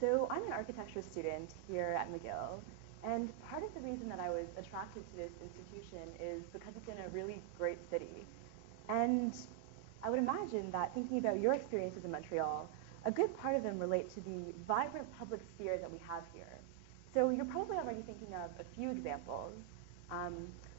So I'm an architecture student here at McGill, and part of the reason that I was attracted to this institution is because it's in a really great city. And I would imagine that thinking about your experiences in Montreal, a good part of them relate to the vibrant public sphere that we have here. So you're probably already thinking of a few examples.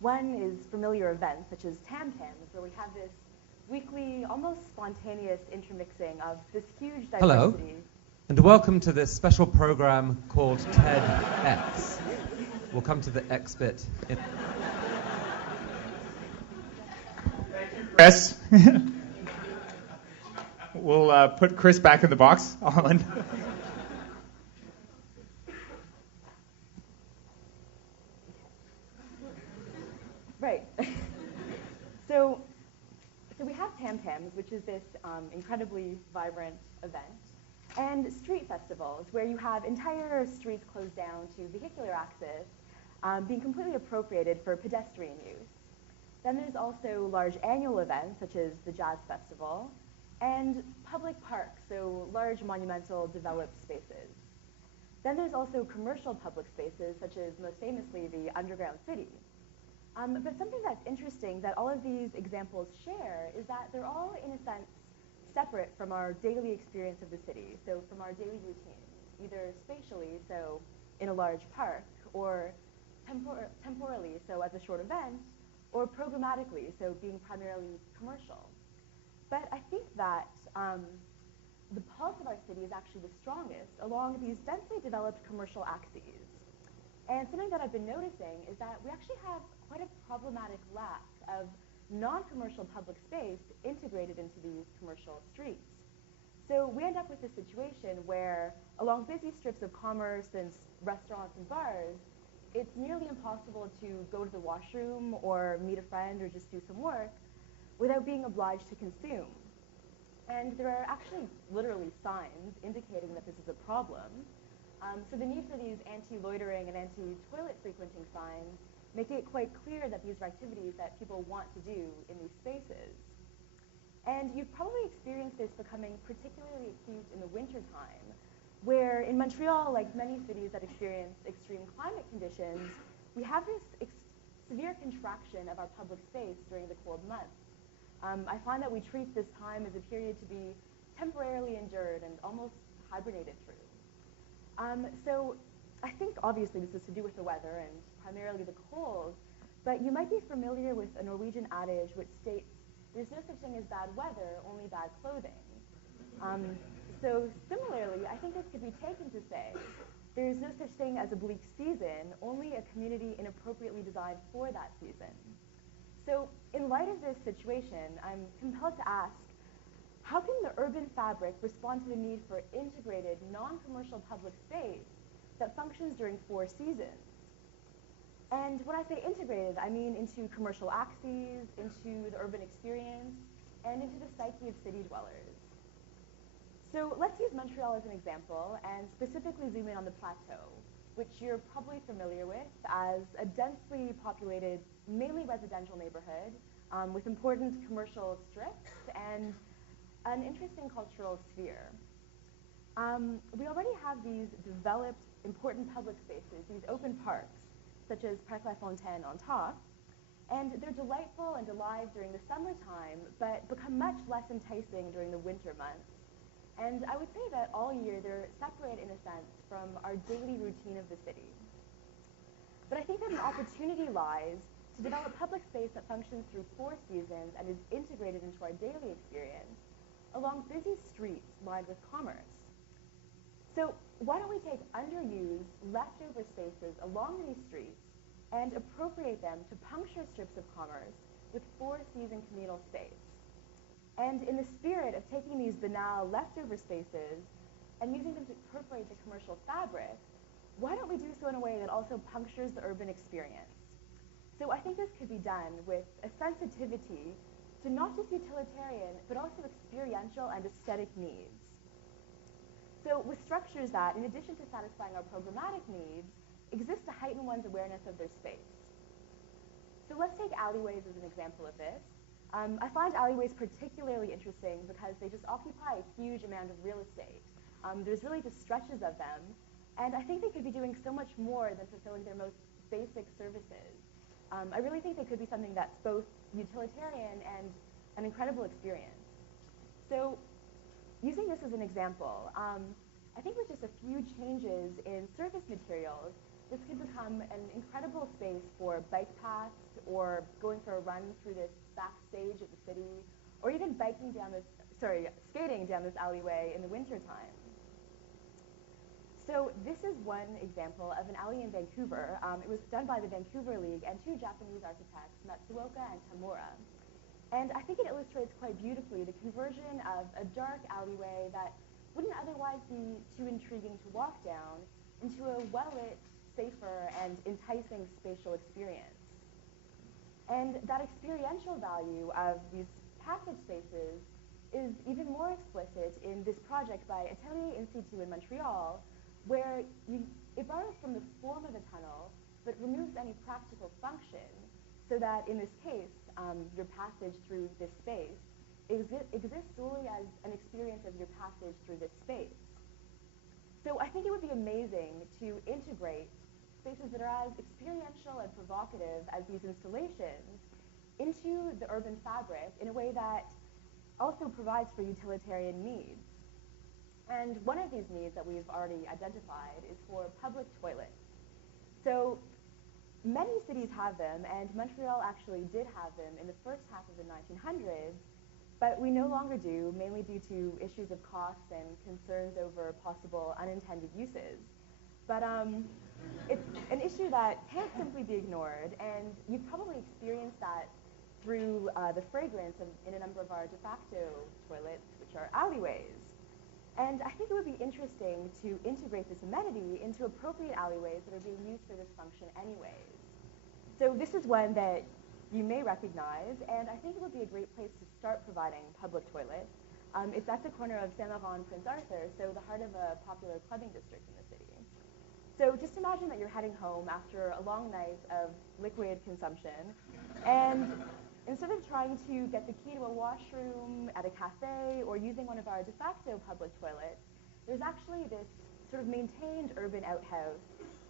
One is familiar events such as Tam-Tams, where we have this weekly, almost spontaneous intermixing of this huge diversity. Hello, and welcome to this special program called TEDx. We'll come to the X bit. Thank you, Chris. We'll put Chris back in the box, Holland. Right. So we have Tam-Tams, which is this incredibly vibrant event, and street festivals, where you have entire streets closed down to vehicular access, being completely appropriated for pedestrian use. Then there's also large annual events, such as the Jazz Festival, and public parks, so large monumental developed spaces. Then there's also commercial public spaces, such as, most famously, the Underground City. But something that's interesting that all of these examples share is that they're all, in a sense, separate from our daily experience of the city, so from our daily routines, either spatially, so in a large park, or temporally, so as a short event, or programmatically, so being primarily commercial. But I think that the pulse of our city is actually the strongest along these densely developed commercial axes. And something that I've been noticing is that we actually have quite a problematic lack of non-commercial public space integrated into these commercial streets. So we end up with a situation where along busy strips of commerce and restaurants and bars, it's nearly impossible to go to the washroom or meet a friend or just do some work without being obliged to consume. And there are actually literally signs indicating that this is a problem. So the need for these anti-loitering and anti-toilet frequenting signs make it quite clear that these are activities that people want to do in these spaces. And you've probably experienced this becoming particularly acute in the wintertime, where in Montreal, like many cities that experience extreme climate conditions, we have this severe contraction of our public space during the cold months. I find that we treat this time as a period to be temporarily endured and almost hibernated through. So I think obviously this is to do with the weather and primarily the cold, but you might be familiar with a Norwegian adage which states there's no such thing as bad weather, only bad clothing. So similarly, I think this could be taken to say there's no such thing as a bleak season, only a community inappropriately designed for that season. So in light of this situation, I'm compelled to ask, how can the urban fabric respond to the need for integrated, non-commercial public space that functions during 4 seasons? And when I say integrated, I mean into commercial axes, into the urban experience, and into the psyche of city dwellers. So let's use Montreal as an example, and specifically zoom in on the Plateau, which you're probably familiar with as a densely populated, mainly residential neighborhood with important commercial strips and an interesting cultural sphere. We already have these developed, important public spaces, these open parks, such as Parc La Fontaine on top, and they're delightful and alive during the summertime, but become much less enticing during the winter months. And I would say that all year they're separate, in a sense, from our daily routine of the city. But I think that an opportunity lies to develop public space that functions through 4 seasons and is integrated into our daily experience along busy streets lined with commerce. So why don't we take underused, leftover spaces along these streets and appropriate them to puncture strips of commerce with 4-season communal space? And in the spirit of taking these banal leftover spaces and using them to perforate the commercial fabric, why don't we do so in a way that also punctures the urban experience? So I think this could be done with a sensitivity to not just utilitarian, but also experiential and aesthetic needs. So with structures that, in addition to satisfying our programmatic needs, exist to heighten one's awareness of their space. So let's take Alleyways as an example of this. I find alleyways particularly interesting because they just occupy a huge amount of real estate. There's really just stretches of them. And I think they could be doing so much more than fulfilling their most basic services. I really think they could be something that's both utilitarian and an incredible experience. So using this as an example, I think with just a few changes in surface materials, this could become an incredible space for bike paths or going for a run through this backstage of the city, or even skating down this alleyway in the wintertime. So this is one example of an alley in Vancouver. It was done by the Vancouver League and two Japanese architects, Matsuoka and Tamura. And I think it illustrates quite beautifully the conversion of a dark alleyway that wouldn't otherwise be too intriguing to walk down into a well-lit, safer, and enticing spatial experience. And that experiential value of these passage spaces is even more explicit in this project by Atelier in situ in Montreal, where it borrows from the form of a tunnel, but removes any practical function, so that in this case, your passage through this space exists solely as an experience of your passage through this space. So I think it would be amazing to integrate spaces that are as experiential and provocative as these installations into the urban fabric in a way that also provides for utilitarian needs. And one of these needs that we've already identified is for public toilets. So many cities have them, and Montreal actually did have them in the first half of the 1900s, but we no longer do, mainly due to issues of costs and concerns over possible unintended uses. But it's an issue that can't simply be ignored, and you've probably experienced that through the fragrance in a number of our de facto toilets, which are alleyways. And I think it would be interesting to integrate this amenity into appropriate alleyways that are being used for this function anyways. So this is one that you may recognize, and I think it would be a great place to start providing public toilets. It's at the corner of Saint-Laurent and Prince Arthur, so the heart of a popular clubbing district in the city. So just imagine that you're heading home after a long night of liquid consumption, and instead of trying to get the key to a washroom at a cafe or using one of our de facto public toilets, there's actually this sort of maintained urban outhouse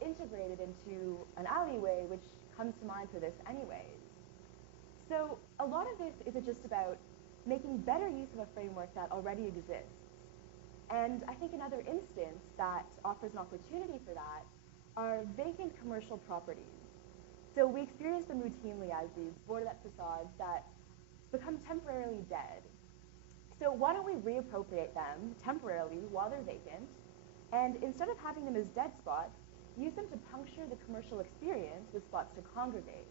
integrated into an alleyway, which comes to mind for this anyways. So a lot of this isn't just about making better use of a framework that already exists. And I think another instance that offers an opportunity for that are vacant commercial properties. So we experience them routinely as these boarded-up facades that become temporarily dead. So why don't we reappropriate them temporarily while they're vacant, and instead of having them as dead spots, use them to puncture the commercial experience with spots to congregate.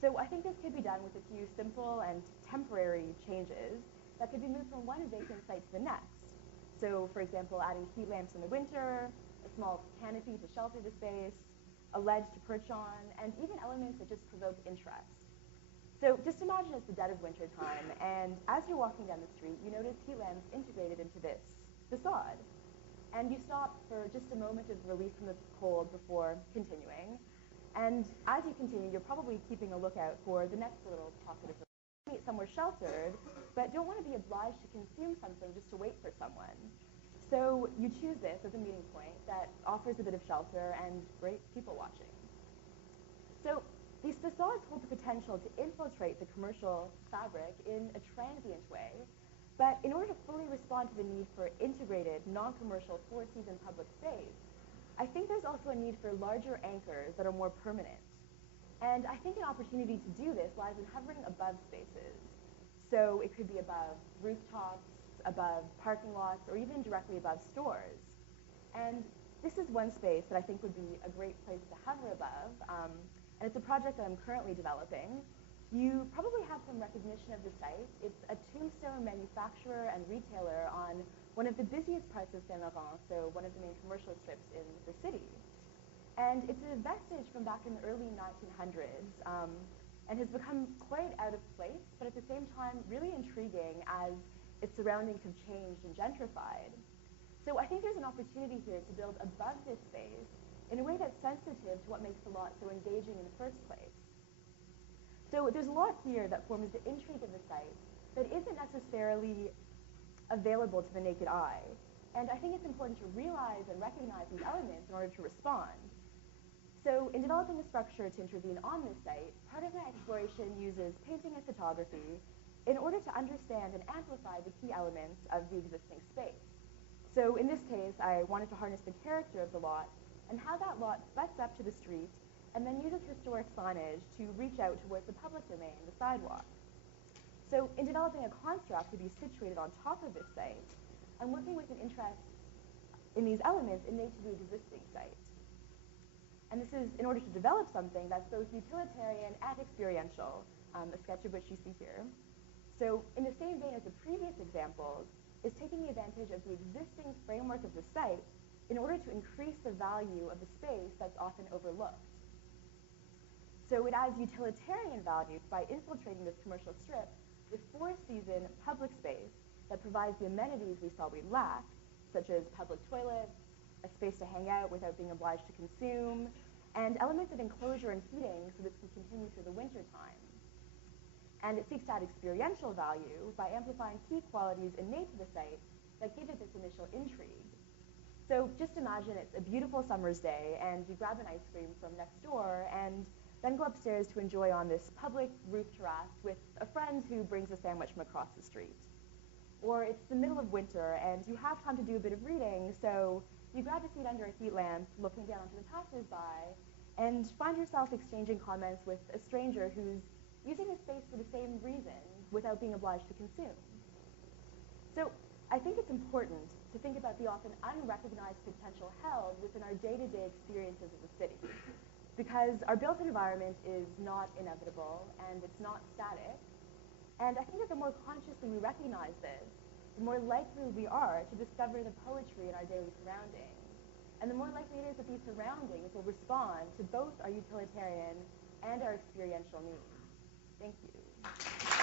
So I think this could be done with a few simple and temporary changes that could be moved from one vacant site to the next. So for example, adding heat lamps in the winter, a small canopy to shelter the space, a ledge to perch on, and even elements that just provoke interest. So just imagine it's the dead of winter time, and as you're walking down the street, you notice heat lamps integrated into this facade. And you stop for just a moment of relief from the cold before continuing. And as you continue, you're probably keeping a lookout for the next little pocket of relief, somewhere sheltered, but don't want to be obliged to consume something just to wait for someone. So you choose this as a meeting point that offers a bit of shelter and great people watching. So these facades hold the potential to infiltrate the commercial fabric in a transient way, but in order to fully respond to the need for integrated, non-commercial, four-season public space, I think there's also a need for larger anchors that are more permanent. And I think an opportunity to do this lies in hovering above spaces. So it could be above rooftops, above parking lots, or even directly above stores. And this is one space that I think would be a great place to hover above, and it's a project that I'm currently developing. You probably have some recognition of the site. It's a tombstone manufacturer and retailer on one of the busiest parts of Saint-Laurent, so one of the main commercial strips in the city. And it's a vestige from back in the early 1900s, and has become quite out of place, but at the same time really intriguing as its surroundings have changed and gentrified. So I think there's an opportunity here to build above this space in a way that's sensitive to what makes the lot so engaging in the first place. So there's a lot here that forms the intrigue of the site that isn't necessarily available to the naked eye. And I think it's important to realize and recognize these elements in order to respond. So in developing a structure to intervene on this site, part of my exploration uses painting and photography in order to understand and amplify the key elements of the existing space. So in this case, I wanted to harness the character of the lot and how that lot butts up to the street, and then uses historic signage to reach out towards the public domain, the sidewalk. So in developing a construct to be situated on top of this site, I'm working with an interest in these elements innate to the existing site. And this is in order to develop something that's both utilitarian and experiential, a sketch of which you see here. So in the same vein as the previous examples, is taking advantage of the existing framework of the site in order to increase the value of the space that's often overlooked. So it adds utilitarian value by infiltrating this commercial strip with four-season public space that provides the amenities we saw we lack, such as public toilets, a space to hang out without being obliged to consume, and elements of enclosure and heating so that we can continue through the winter time. And it seeks to add experiential value by amplifying key qualities innate to the site that give it this initial intrigue. So just imagine it's a beautiful summer's day and you grab an ice cream from next door and then go upstairs to enjoy on this public roof terrace with a friend who brings a sandwich from across the street. Or it's the middle of winter and you have time to do a bit of reading, so you grab a seat under a heat lamp, looking down onto the passers-by, and find yourself exchanging comments with a stranger who's using the space for the same reason without being obliged to consume. So I think it's important to think about the often unrecognized potential held within our day-to-day experiences of the city, because our built environment is not inevitable and it's not static. And I think that the more consciously we recognize this, the more likely we are to discover the poetry in our daily surroundings. And the more likely it is that these surroundings will respond to both our utilitarian and our experiential needs. Thank you.